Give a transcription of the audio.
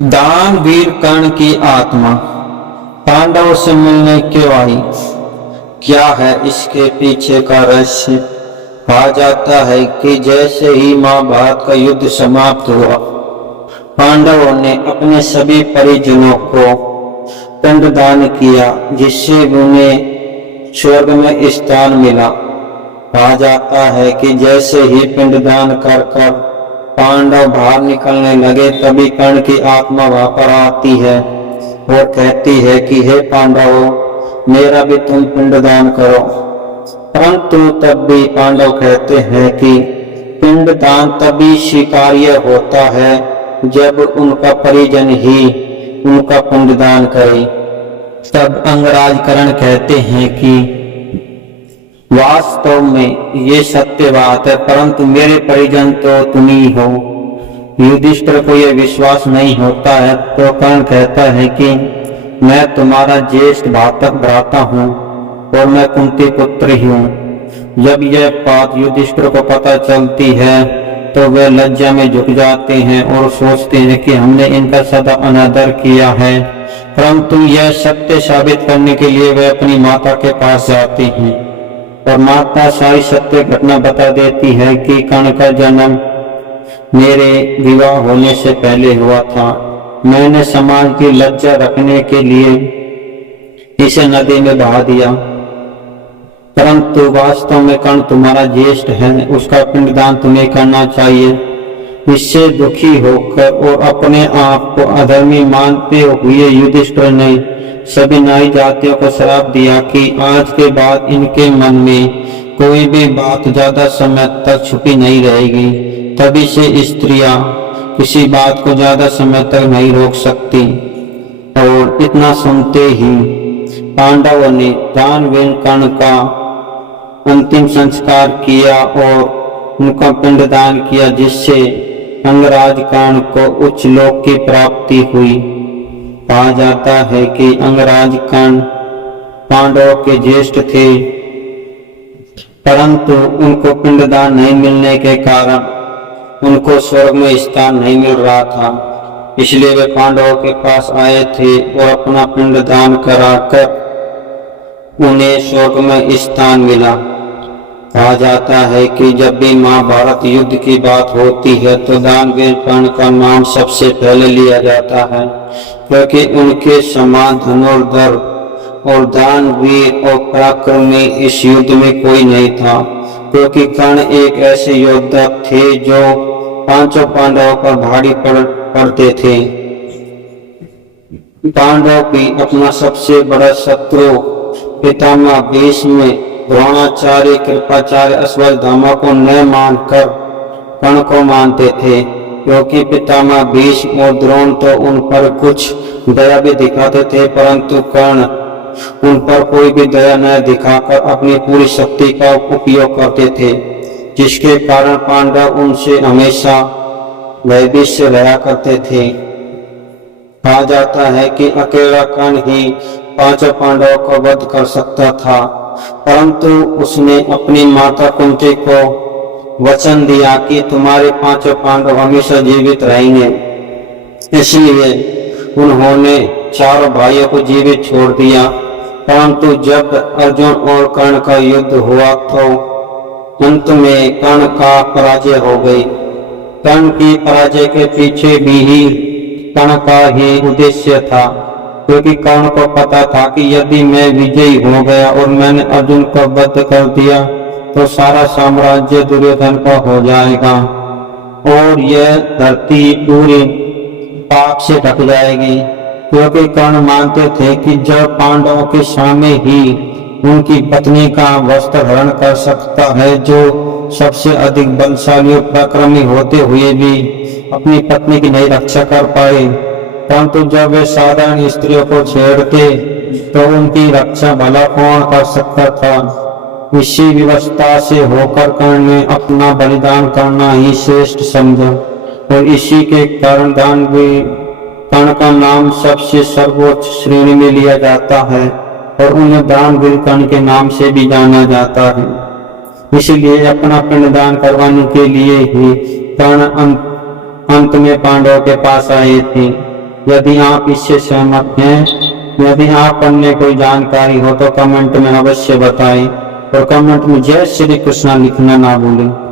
दानवीर कर्ण की आत्मा पांडवों से मिलने क्यों आई? क्या है इसके पीछे का रहस्य? कहा जाता है कि जैसे ही महाभारत का युद्ध समाप्त हुआ, पांडवों ने अपने सभी परिजनों को पिंडदान किया, जिससे उन्हें स्वर्ग में स्थान मिला। कहा जाता है कि जैसे ही पिंडदान कर पांडव बाहर निकलने लगे, तभी कर्ण की आत्मा वहां पर आती है और कहती है कि हे पांडवों, मेरा भी तुम पिंडदान करो। परंतु तब भी पांडव कहते हैं कि पिंडदान तभी स्वीकार्य होता है जब उनका परिजन ही उनका पिंडदान करे। तब अंगराज कर्ण कहते हैं कि वास्तव में ये सत्य बात है, परंतु मेरे परिजन तो तुम ही हो। युधिष्ठिर को यह विश्वास नहीं होता है, तो कर्ण कहता है कि मैं तुम्हारा ज्येष्ठ भ्राता हूँ और मैं कुंती पुत्र ही हूँ। जब यह बात युधिष्ठिर को पता चलती है तो वे लज्जा में झुक जाते हैं और सोचते हैं कि हमने इनका सदा अनादर किया है। परंतु यह सत्य साबित करने के लिए वे अपनी माता के पास जाते हैं और माता सारी सत्य घटना बता देती है कि कर्ण का जन्म मेरे विवाह होने से पहले हुआ था। मैंने समाज की लज्जा रखने के लिए इसे नदी में बहा दिया, परंतु वास्तव में कर्ण तुम्हारा ज्येष्ठ है, उसका पिंडदान तुम्हें करना चाहिए। इससे दुखी होकर और अपने आप को अधर्मी मानते हुए युधिष्ठिर ने सभी नारी जातियों को श्राप दिया कि आज के बाद इनके मन में कोई भी बात ज्यादा समय तक छुपी नहीं रहेगी। तभी से स्त्रियां किसी बात को ज्यादा समय तक नहीं रोक सकती। और इतना सुनते ही पांडवों ने दानवीर कर्ण का अंतिम संस्कार किया और उनका पिंडदान किया, जिससे अंगराज कर्ण को उच्च लोक की प्राप्ति हुई। कहा जाता है कि अंगराज कर्ण पांडवों के ज्येष्ठ थे, परंतु उनको पिंडदान नहीं मिलने के कारण उनको स्वर्ग में स्थान नहीं मिल रहा था। इसलिए वे पांडवों के पास आए थे और अपना पिंडदान कराकर उन्हें स्वर्ग में स्थान मिला। कहा जाता है कि जब भी महाभारत युद्ध की बात होती है तो दानवीर कर्ण का नाम सबसे पहले लिया जाता है, क्योंकि उनके समान धनुर्धर और दानवीर और पराक्रमी इस युद्ध में कोई नहीं था। क्योंकि कर्ण एक ऐसे योद्धा थे जो पांचों पांडवों पर भारी पड़ते थे। पांडव भी अपना सबसे बड़ा शत्रु पितामह भीष्म, द्रोणाचार्य, कृपाचार्य, अश्वत्थामा को न मानकर कर्ण को मानते थे, क्योंकि पितामह भीष्म और द्रोण तो उन पर कुछ दया भी दिखाते थे, परंतु कर्ण उन पर कोई भी दया न दिखाकर अपनी पूरी शक्ति का उपयोग करते थे, जिसके कारण पांडव उनसे हमेशा भयभीत से रहा करते थे। कहा जाता है कि अकेला कर्ण ही पांचों पांडवों को वध कर सकता था, परंतु उसने अपनी माता कुंती को वचन दिया कि तुम्हारे पांचों पांडव हमेशा जीवित रहेंगे। इसलिए उन्होंने चारों भाइयों को जीवित छोड़ दिया। परंतु जब अर्जुन और कर्ण का युद्ध हुआ तो अंत में कर्ण का पराजय हो गई। कर्ण की पराजय के पीछे भी कर्ण का ही उद्देश्य था, क्योंकि कर्ण को पता था कि यदि मैं विजयी हो गया और मैंने अर्जुन को वध कर दिया तो सारा साम्राज्य दुर्योधन का हो जाएगा और यह धरती पूरी पाप से ढक जाएगी। क्योंकि कर्ण मानते थे कि जब पांडवों के सामने ही उनकी पत्नी का वस्त्र हरण कर सकता है, जो सबसे अधिक बलशाली और पराक्रमी होते हुए भी अपनी पत्नी की नहीं रक्षा कर पाए, परंतु जब वे साधारण स्त्रियों को छेड़ते तो उनकी रक्षा भला कौन कर सकता था। इसी व्यवस्था से होकर कर्ण ने अपना बलिदान करना ही श्रेष्ठ समझा और इसी के कारण दानवीर कर्ण का नाम सबसे सर्वोच्च श्रेणी में लिया जाता है और उन्हें दानवीर कर्ण के नाम से भी जाना जाता है। इसलिए अपना पिंडदान करवाने के लिए ही कर्ण अंत में पांडवों के पास आए थे। यदि आप इससे सहमत हैं, यदि आप अन्य कोई जानकारी हो तो कमेंट में अवश्य बताएं और कमेंट में जय श्री कृष्ण लिखना ना भूलें।